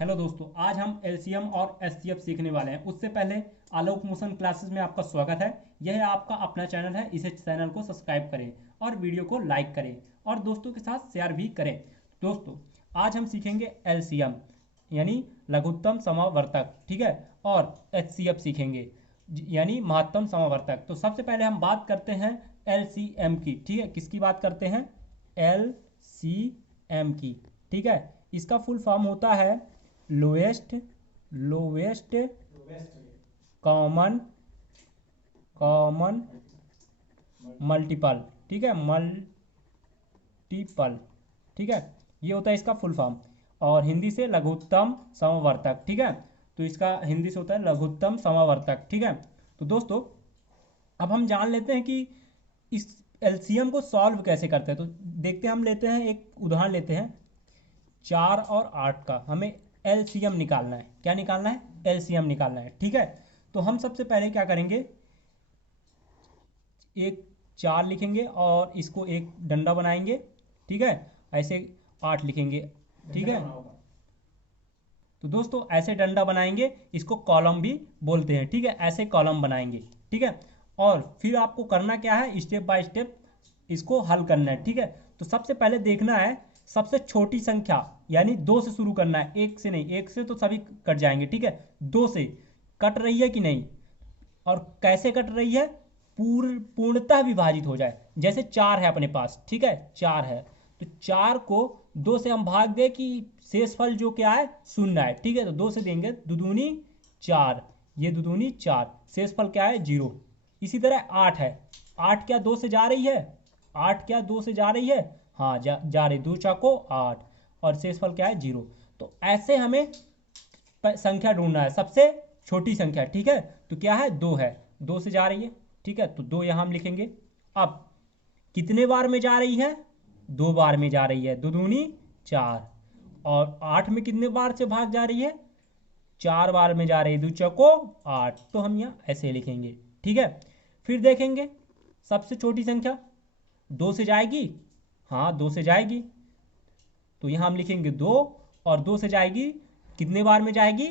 Hello दोस्तों, आज हम एलसीएम और एचसीएफ सीखने वाले हैं। उससे पहले आलोक मोशन क्लासेस में आपका स्वागत है। यह आपका अपना चैनल है, इसे चैनल को सब्सक्राइब करें और वीडियो को लाइक करें और दोस्तों के साथ शेयर भी करें। दोस्तों, आज हम सीखेंगे एलसीएम यानी लघुत्तम समावर्तक, ठीक है, और एचसीएफ सीखेंगे यानी महत्तम समावर्तक। तो सबसे पहले हम बात करते हैं एलसीएम की, ठीक है। किसकी बात करते हैं? एलसीएम की, ठीक है। इसका फुल फॉर्म होता है lowest lowest common common multiple, ठीक है, मल्टीपल, ठीक है। ये होता है इसका फुल फॉर्म। और हिंदी से लघुत्तम समवर्तक, ठीक है। तो इसका हिंदी से होता है लघुत्तम समवर्तक, ठीक है। तो दोस्तों, अब हम जान लेते हैं कि इस एलसीएम को सॉल्व कैसे करते हैं। तो देखते हैं, हम लेते हैं एक उदाहरण लेते हैं 4 और 8 का। हमें एलसीएम निकालना है। क्या निकालना है? एलसीएम निकालना है, ठीक है। तो हम सबसे पहले क्या करेंगे, एक 4 लिखेंगे और इसको एक डंडा बनाएंगे, ठीक है। ऐसे 8 लिखेंगे, ठीक है। तो दोस्तों, ऐसे डंडा बनाएंगे, इसको कॉलम भी बोलते हैं, ठीक है। ऐसे कॉलम बनाएंगे, ठीक है। और फिर आपको करना क्या है, स्टेप बाय स्टेप इसको हल करना है, ठीक है। तो सबसे पहले देखना है सबसे छोटी संख्या, यानी 2 से शुरू करना है, 1 से नहीं। 1 से तो सभी कट जाएंगे, ठीक है। 2 से कट रही है कि नहीं, और कैसे कट रही है, पूर्णतः विभाजित हो जाए। जैसे 4 है अपने पास, ठीक है, 4 है, तो 4 को 2 से हम भाग दे कि शेषफल जो क्या है, 0 है, ठीक है। तो 2 से देंगे, दुदूनी 4, ये दुदूनी 4, शेषफल क्या है, 0। इसी तरह 8 है, 8 क्या 2 से जा रही है? 8 क्या 2 से जा रही है? हाँ, जा रही, 2 चाको 8, और शेषफल क्या है, 0। तो ऐसे हमें संख्या ढूंढना है, सबसे छोटी संख्या, ठीक है। तो क्या है, 2 है, 2 से जा रही है, ठीक है। तो 2 यहाँ हम लिखेंगे। अब कितने बार में जा रही है? 2 बार में जा रही है, दो दूनी 4। और 8 में कितने बार से भाग जा रही है? 4 बार में जा रही है, 2 चौको 8। तो हम यहाँ ऐसे लिखेंगे, ठीक है। फिर देखेंगे सबसे छोटी संख्या 2 से जाएगी, हाँ 2 से जाएगी, तो यहाँ हम लिखेंगे 2। और 2 से जाएगी, कितने बार में जाएगी?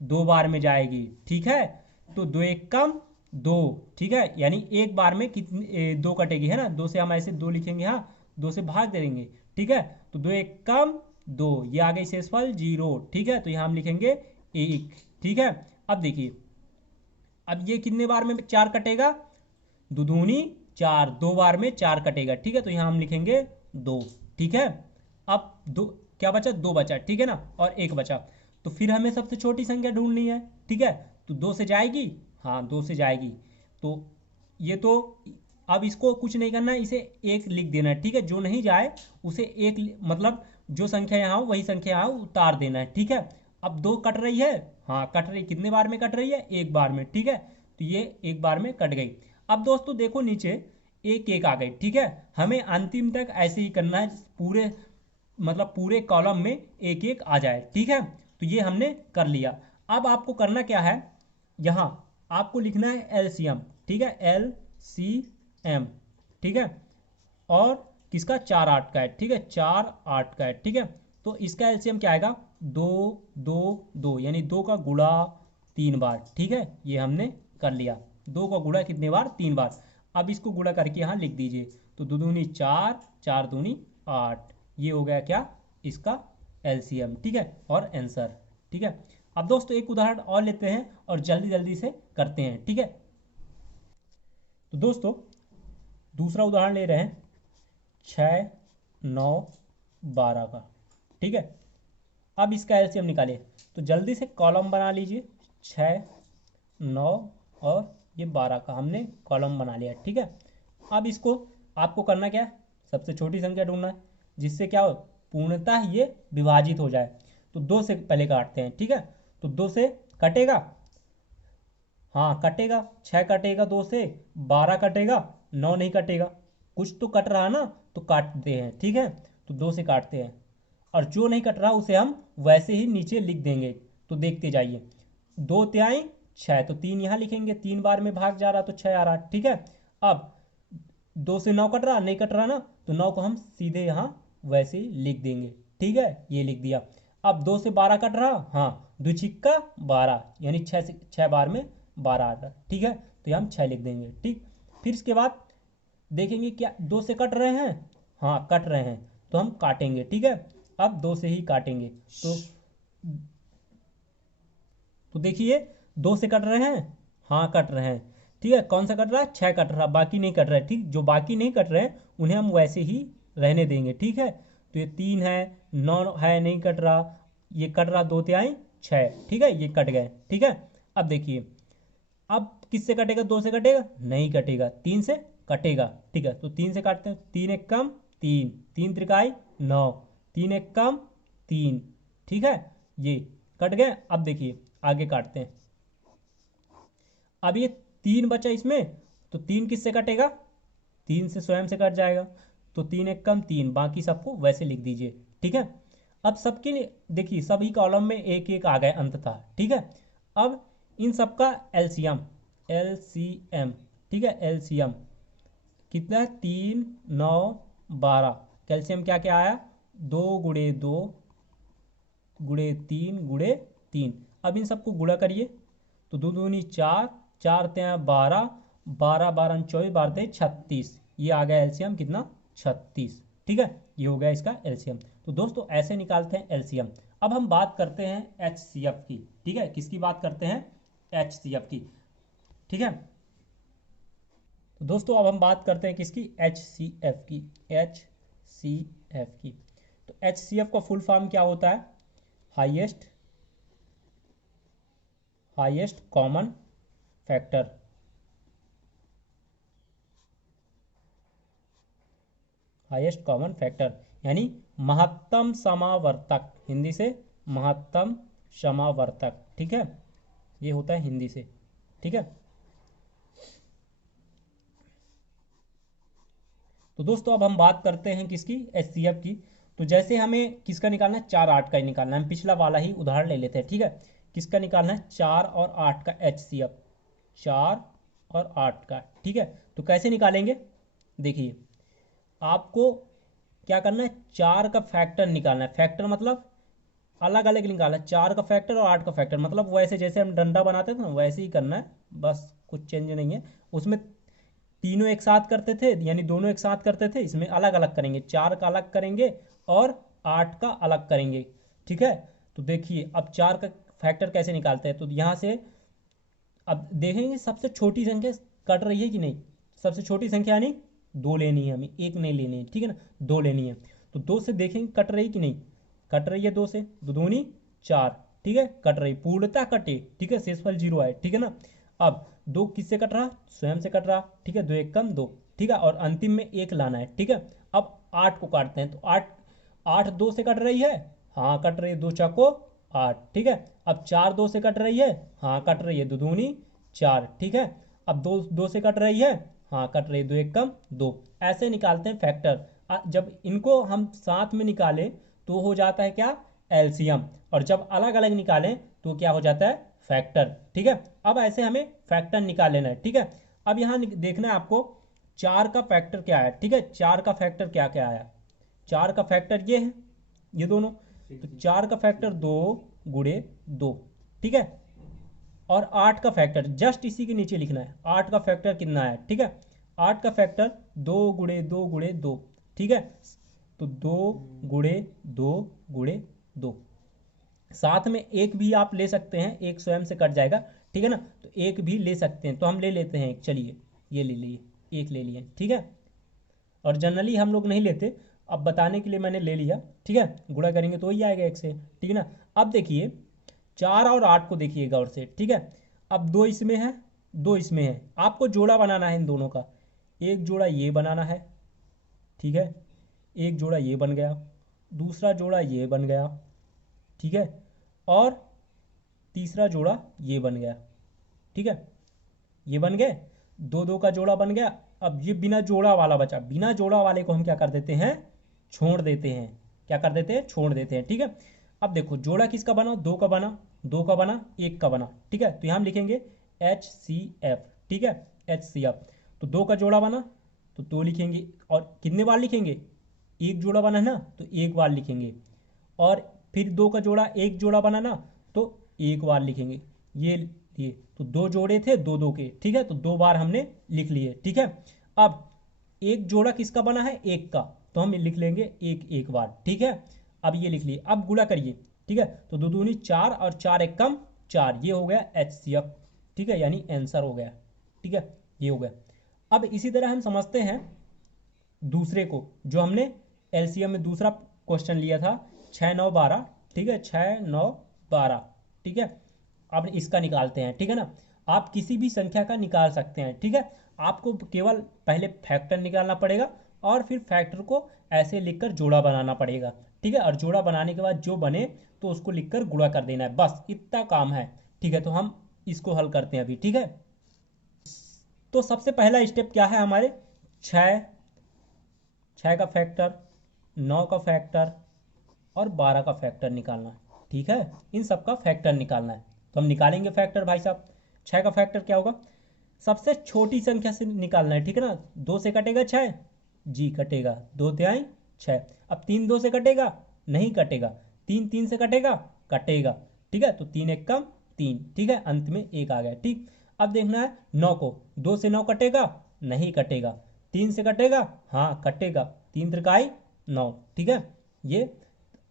2 बार में जाएगी, ठीक है। तो 2 एक कम 2, ठीक है, यानी एक बार में कितनी 2 कटेगी, है ना। 2 से हम ऐसे 2 लिखेंगे, हाँ 2 से भाग दे देंगे, ठीक है। तो 2 एक कम 2, ये आ गई शेषफल 0, ठीक है। तो यहाँ हम लिखेंगे 1, ठीक है। अब देखिए, अब ये कितने बार में 4 कटेगा? दुधूनी 4, 2 बार में 4 कटेगा, ठीक है। तो यहाँ हम लिखेंगे 2, ठीक है। अब दो क्या बचा? 2 बचा, ठीक है ना, और 1 बचा। तो फिर हमें सबसे छोटी संख्या ढूंढनी है, ठीक है। तो 2 से जाएगी, हाँ 2 से जाएगी। तो ये तो, अब इसको कुछ नहीं करना है, इसे 1 लिख देना है, ठीक है। जो नहीं जाए उसे 1, मतलब जो संख्या यहाँ हो वही संख्या यहाँ उतार देना है, ठीक है। अब 2 कट रही है, हाँ कट रही, कितने बार में कट रही है? 1 बार में, ठीक है। तो ये 1 बार में कट गई। अब दोस्तों देखो, नीचे 1 1 आ गई, ठीक है। हमें अंतिम तक ऐसे ही करना है, पूरे मतलब पूरे कॉलम में 1 1 आ जाए, ठीक है। तो ये हमने कर लिया। अब आपको करना क्या है, यहाँ आपको लिखना है एलसीएम, ठीक है, एलसीएम, ठीक है। और किसका? 4 8 का है, ठीक है, 4 8 का है, ठीक है। तो इसका एलसीएम क्या आएगा? 2 2 2, यानी 2 का गुणा 3 बार, ठीक है। ये हमने कर लिया, 2 का गुणा कितने बार? 3 बार। अब इसको गुणा करके यहाँ लिख दीजिए। तो 2 दूनी 4, 4 दूनी 8, ये हो गया क्या? इसका एलसीएम, ठीक है, और आंसर, ठीक है। अब दोस्तों एक उदाहरण और लेते हैं और जल्दी जल्दी से करते हैं, ठीक है। तो दोस्तों दूसरा उदाहरण ले रहे हैं 6 9 12 का, ठीक है। अब इसका एलसीएम निकालिए। तो जल्दी से कॉलम बना लीजिए, 6 9 और ये 12 का हमने कॉलम बना लिया, ठीक है। अब इसको आपको करना क्या है, सबसे छोटी संख्या ढूंढना है, जिससे क्या हो, पूर्णतः ये विभाजित हो जाए। तो 2 से पहले काटते हैं, ठीक है। तो 2 से कटेगा, हाँ कटेगा, 6 कटेगा 2 से, 12 कटेगा, 9 नहीं कटेगा। कुछ तो कट रहा ना, तो काटते हैं, ठीक है। तो 2 से काटते हैं, और जो नहीं कट रहा उसे हम वैसे ही नीचे लिख देंगे। तो देखते जाइए, 2 त्याई 6, तो 3 यहाँ लिखेंगे, 3 बार में भाग जा रहा तो 6 आ रहा, ठीक है। अब 2 से 9 कट रहा, नहीं कट रहा ना, तो 9 को हम सीधे यहाँ वैसे ही लिख देंगे, ठीक है, ये लिख दिया। अब 2 से 12 कट रहा, हाँ, 2 छिक्का 12, यानी 6 से 6 बार में 12 आ रहा, ठीक है। तो ये हम 6 लिख देंगे, ठीक। फिर इसके बाद देखेंगे क्या 2 से कट रहे हैं, हाँ कट रहे हैं, तो हम काटेंगे, ठीक है। अब 2 से ही काटेंगे, तो देखिए 2 से कट रहे हैं, हाँ कट रहे हैं, ठीक है। कौन सा कट रहा है, 6 कट रहा, बाकी नहीं कट रहा है, ठीक। जो बाकी नहीं कट रहे हैं उन्हें हम वैसे ही रहने देंगे, ठीक है। तो ये 3 है, 9 है नहीं कट रहा, ये कट रहा 2 तिहाई 6, ठीक है, ये कट गए, ठीक है। अब देखिए अब किससे कटेगा, 2 से कटेगा नहीं कटेगा, 3 से कटेगा, ठीक है। तो 3 से काटते हैं, 3 एक कम 3, 3 त्रिकाई 9, 3 एक कम 3, ठीक है, ये कट गए। अब देखिए आगे काटते हैं, अब ये 3 बचा इसमें, तो 3 किससे कटेगा, 3 से स्वयं से कट जाएगा, तो 3 एक कम 3, बाकी सबको वैसे लिख दीजिए, ठीक है। अब सबके लिए देखिए सभी कॉलम में एक एक आ गए अंततः, ठीक है। अब इन सबका एलसीएम, एलसीएम, ठीक है, एलसीएम कितना है, 3 9 12, कैल्शियम क्या क्या आया, 2 गुणे 2 गुणे 3 गुणे 3। अब इन सबको गुणा करिए, तो 2 दूनी 4, 4 तें 12, 12 12 24, 12 तें 36, ये आ गया एलसीएम कितना, 36, ठीक है। ये हो गया इसका एलसीएम। तो दोस्तों ऐसे निकालते हैं एलसीएम। अब हम बात करते हैं एचसीएफ की, ठीक है। किसकी बात करते हैं, एचसीएफ की, ठीक है। तो दोस्तों अब हम बात करते हैं किसकी, एचसीएफ की, एचसीएफ की। तो एचसीएफ का फुल फॉर्म क्या होता है, highest common factor, highest common factor यानी महत्तम समावर्तक, हिंदी से महत्तम समावर्तक, ठीक है, ये होता है हिंदी से, ठीक है। तो दोस्तों अब हम बात करते हैं किसकी, एचसीएफ की। तो जैसे हमें किसका निकालना है, 4 8 का ही निकालना है, हम पिछला वाला ही उदाहरण ले लेते हैं, ठीक है। किसका निकालना है, 4 और 8 का एचसीएफ, 4 और 8 का, ठीक है। तो कैसे निकालेंगे, देखिए आपको क्या करना है, 4 का फैक्टर निकालना है, फैक्टर मतलब अलग अलग निकालना है, 4 का फैक्टर और 8 का फैक्टर, मतलब वैसे जैसे हम डंडा बनाते थे ना वैसे ही करना है, बस कुछ चेंज नहीं है उसमें। तीनों एक साथ करते थे यानी दोनों एक साथ करते थे, इसमें अलग अलग करेंगे, 4 का अलग करेंगे और 8 का अलग करेंगे, ठीक है। तो देखिए अब 4 का फैक्टर कैसे निकालते हैं, तो यहाँ से अब देखेंगे सबसे छोटी संख्या कट रही है कि नहीं, सबसे छोटी संख्या यानी 2 लेनी है हमें, एक नहीं लेनी है, ठीक है ना, 2 लेनी है। तो 2 से देखेंगे कट रही कि नहीं, कट रही है 2 से, 2 दूनी 4, ठीक है, कट रही, पूर्णतः कटे, ठीक है, शेषफल 0 आए, ठीक है ना। अब 2 किससे कट रहा, स्वयं से कट रहा, ठीक है, 2 एक कम 2, ठीक है, और अंतिम में 1 लाना है, ठीक है। अब 8 को काटते हैं, तो 8 2 से कट रही है, हाँ कट रही है, 2 चौको 8, ठीक है। अब 4 2 से कट रही है, हाँ कट रही है, 2 दूनी 4, ठीक है। अब 2 2 से कट रही है, हाँ कट रही है, 2 एक कम 2, ऐसे निकालते हैं फैक्टर। जब इनको हम साथ में निकालें तो हो जाता है क्या, एलसीएम, और जब अलग अलग निकालें तो क्या हो जाता है, फैक्टर, ठीक है। अब ऐसे हमें फैक्टर निकाल लेना है, ठीक है। अब यहाँ देखना है आपको 4 का फैक्टर क्या है, ठीक है, 4 का फैक्टर क्या क्या आया, 4 का फैक्टर ये है, ये दोनों, तो 4 का फैक्टर 2 गुणे 2, ठीक है। और 8 का फैक्टर जस्ट इसी के नीचे लिखना है, 8 का फैक्टर कितना है, ठीक है, 8 का फैक्टर 2 गुणे 2 गुणे 2, ठीक है। तो 2 गुणे 2 गुणे 2, साथ में एक भी आप ले सकते हैं, एक स्वयं से कट जाएगा, ठीक है ना, तो एक भी ले सकते हैं, तो हम ले लेते हैं, चलिए ये ले लिए, एक ले लिए, ठीक है। और जनरली हम लोग नहीं लेते, अब बताने के लिए मैंने ले लिया, ठीक है, गुणा करेंगे तो ही आएगा 1 से, ठीक है ना। अब देखिए 4 और 8 को देखिए गौर से, ठीक है। अब 2 इसमें है, 2 इसमें है, आपको जोड़ा बनाना है इन दोनों का, एक जोड़ा ये बनाना है, ठीक है, एक जोड़ा ये बन गया, दूसरा जोड़ा ये बन गया, ठीक है, और तीसरा जोड़ा ये बन गया, ठीक है, ये बन गए, 2 2 का जोड़ा बन गया। अब ये बिना जोड़ा वाला बचा, बिना जोड़ा वाले को हम क्या कर देते हैं, छोड़ देते हैं, क्या कर देते हैं, छोड़ देते हैं, ठीक है। अब देखो जोड़ा किसका बना, 2 का बना, 2 का बना, 1 का बना, ठीक है। तो यहाँ हम लिखेंगे एच सी एफ, ठीक है, एच सी एफ। तो 2 का जोड़ा बना तो 2 लिखेंगे, और कितने बार लिखेंगे, एक जोड़ा बना है ना तो एक बार लिखेंगे, और फिर 2 का जोड़ा, एक जोड़ा बनाना तो एक बार लिखेंगे, ये लिए तो 2 जोड़े थे 2 2 के, ठीक है, तो 2 बार हमने लिख लिए, ठीक है। अब एक जोड़ा किसका बना है, एक का, तो हम लिख लेंगे एक एक बार, ठीक है। अब ये लिख लिए, अब गुणा करिए, ठीक है, तो 2 दूनी 4 और 4 एक कम 4, ये हो गया HCF, ठीक है, यानी आंसर हो गया, ठीक है, ये हो गया। अब इसी तरह हम समझते हैं दूसरे को, जो हमने LCM में दूसरा क्वेश्चन लिया था 6 9 12, ठीक है, 6 9 12, ठीक है। अब इसका निकालते हैं, ठीक है ना। आप किसी भी संख्या का निकाल सकते हैं, ठीक है। आपको केवल पहले फैक्टर निकालना पड़ेगा और फिर फैक्टर को ऐसे लिखकर जोड़ा बनाना पड़ेगा, ठीक है, और जोड़ा बनाने के बाद जो बने तो उसको लिखकर गुणा कर देना है, बस इतना काम है, ठीक है। तो हम इसको हल करते हैं अभी, ठीक है। तो सबसे पहला स्टेप क्या है हमारे, 6 का फैक्टर, 9 का फैक्टर और 12 का फैक्टर निकालना है, ठीक है, इन सब का फैक्टर निकालना है। तो हम निकालेंगे फैक्टर भाई साहब। 6 का फैक्टर क्या होगा, सबसे छोटी संख्या से निकालना है, ठीक है ना। 2 से कटेगा 6, जी कटेगा, 2 तिहाई 6। अब 3 2 से कटेगा, नहीं कटेगा। 3 3 से कटेगा, कटेगा, ठीक है, तो 3 एक कम 3, ठीक है, अंत में 1 आ गया, ठीक। अब देखना है 9 को, 2 से 9 कटेगा, नहीं कटेगा। 3 से कटेगा, हाँ कटेगा, 3 त्रिकाई 9, ठीक है, ये।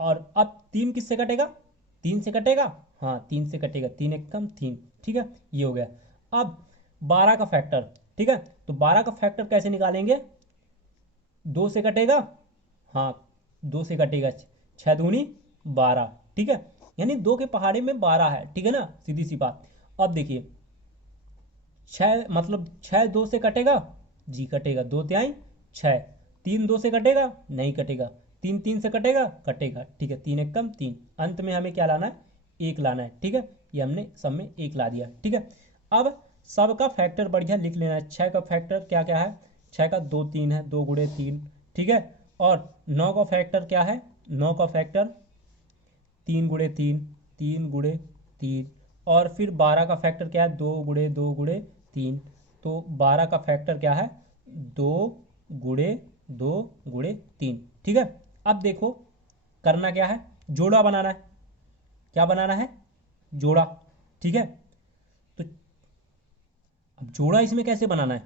और अब 3 किससे कटेगा, 3 से कटेगा, हाँ 3 से कटेगा, 3 एक कम 3, ठीक है, ये हो गया। अब 12 का फैक्टर, ठीक है, तो 12 का फैक्टर कैसे निकालेंगे, 2 से कटेगा, हाँ 2 से कटेगा, 6 दूनी 12, ठीक है, यानी 2 के पहाड़े में 12 है, ठीक है ना, सीधी सी बात। अब देखिए 6 मतलब 6 2 से कटेगा, जी कटेगा, 2 तिहाई 6। 3 2 से कटेगा, नहीं कटेगा। 3 3 से कटेगा, कटेगा, ठीक है, 3 एक कम 3, अंत में हमें क्या लाना है, 1 लाना है, ठीक है, ये हमने सब में 1 ला दिया, ठीक है। अब सब का फैक्टर बढ़िया लिख लेना है। 6 का फैक्टर क्या क्या है, 6 का 2 3 है, 2 गुणे 3, ठीक है। और 9 का फैक्टर क्या है, 9 का फैक्टर 3 गुणे 3, 3 गुणे 3। और फिर 12 का फैक्टर क्या है, 2 गुणे 2 गुणे 3, तो 12 का फैक्टर क्या है, 2 गुणे 2 गुणे 3, ठीक है। अब देखो करना क्या है, जोड़ा बनाना है। क्या बनाना है, जोड़ा, ठीक है। तो अब जोड़ा इसमें कैसे बनाना है,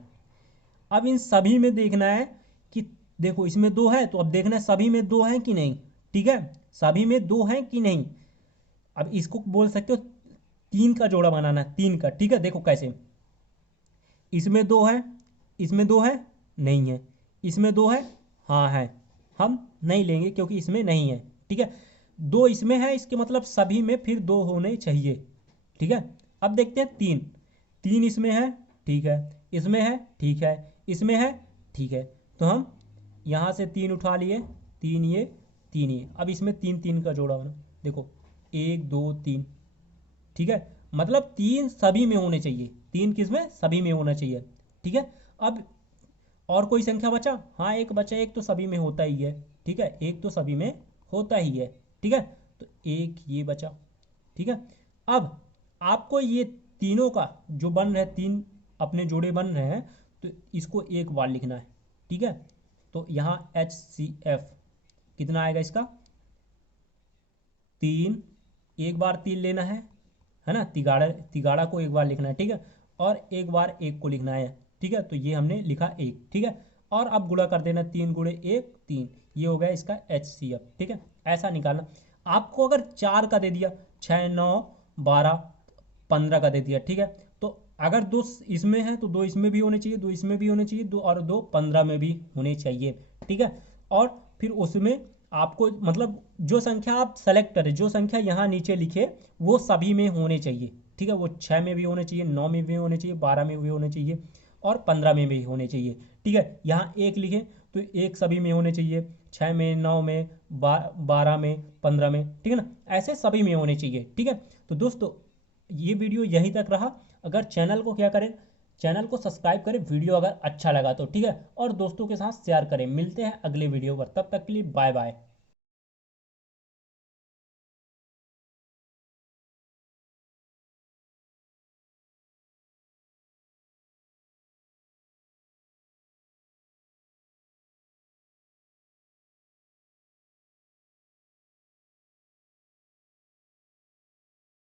अब इन सभी में देखना है कि देखो इसमें 2 है, तो अब देखना है सभी में 2 है कि नहीं, ठीक है, सभी में 2 है कि नहीं। अब इसको बोल सकते हो 3 का जोड़ा बनाना है, 3 का, ठीक है। देखो कैसे, इसमें 2 है, इसमें 2 है, नहीं है, इसमें 2 है, हाँ है, हम नहीं लेंगे क्योंकि इसमें नहीं है, ठीक है। 2 इसमें है, इसके मतलब सभी में फिर 2 होने चाहिए, ठीक है। अब देखते हैं 3, 3 इसमें है, ठीक है, इसमें है, ठीक है, इसमें है, ठीक है, तो हम यहाँ से 3 उठा लिए, 3 ये 3 ये। अब इसमें 3 3 का जोड़ा बना, देखो 1 2 3, ठीक है, मतलब 3 सभी में होने चाहिए, 3 किस में, सभी में होना चाहिए, ठीक है। अब और कोई संख्या बचा, हाँ एक बचा, एक तो सभी में होता ही है, ठीक है, एक तो सभी में होता ही है, ठीक है, तो एक ये बचा, ठीक है। अब आपको ये तीनों का जो बन रहे, 3 अपने जोड़े बन रहे हैं, तो इसको एक बार लिखना है, ठीक है। तो यहाँ HCF कितना आएगा इसका, 3, एक बार 3 लेना है ना, तिगाड़ा तिगाड़ा को एक बार लिखना है, ठीक है, और एक बार 1 को लिखना है, ठीक है, तो ये हमने लिखा 1, ठीक है। और अब गुणा कर देना, 3 गुणे 1 3, ये हो गया इसका HCF, ठीक है। ऐसा निकालना। आपको अगर 4 का दे दिया, 6 9 12 15 का दे दिया, ठीक है, तो अगर 2 इसमें है तो 2 इसमें भी होने चाहिए, 2 इसमें भी होने चाहिए, 2 और 2 15 में भी होने चाहिए, ठीक है। और फिर उसमें आपको मतलब जो संख्या आप सेलेक्ट करें, जो संख्या यहाँ नीचे लिखे वो सभी में होने चाहिए, ठीक है, वो 6 में भी होने चाहिए, 9 में भी होने चाहिए, 12 में भी होने चाहिए और 15 में भी होने चाहिए, ठीक है। यहाँ 1 लिखे तो 1 सभी में होने चाहिए, 6 में, 9 में, 12 में, 15 में, ठीक है ना, ऐसे सभी में होने चाहिए, ठीक है। तो दोस्तों ये वीडियो यहीं तक रहा। अगर चैनल को क्या करें, चैनल को सब्सक्राइब करें, वीडियो अगर अच्छा लगा तो, ठीक है, और दोस्तों के साथ शेयर करें। मिलते हैं अगले वीडियो पर, तब तक के लिए बाय बाय।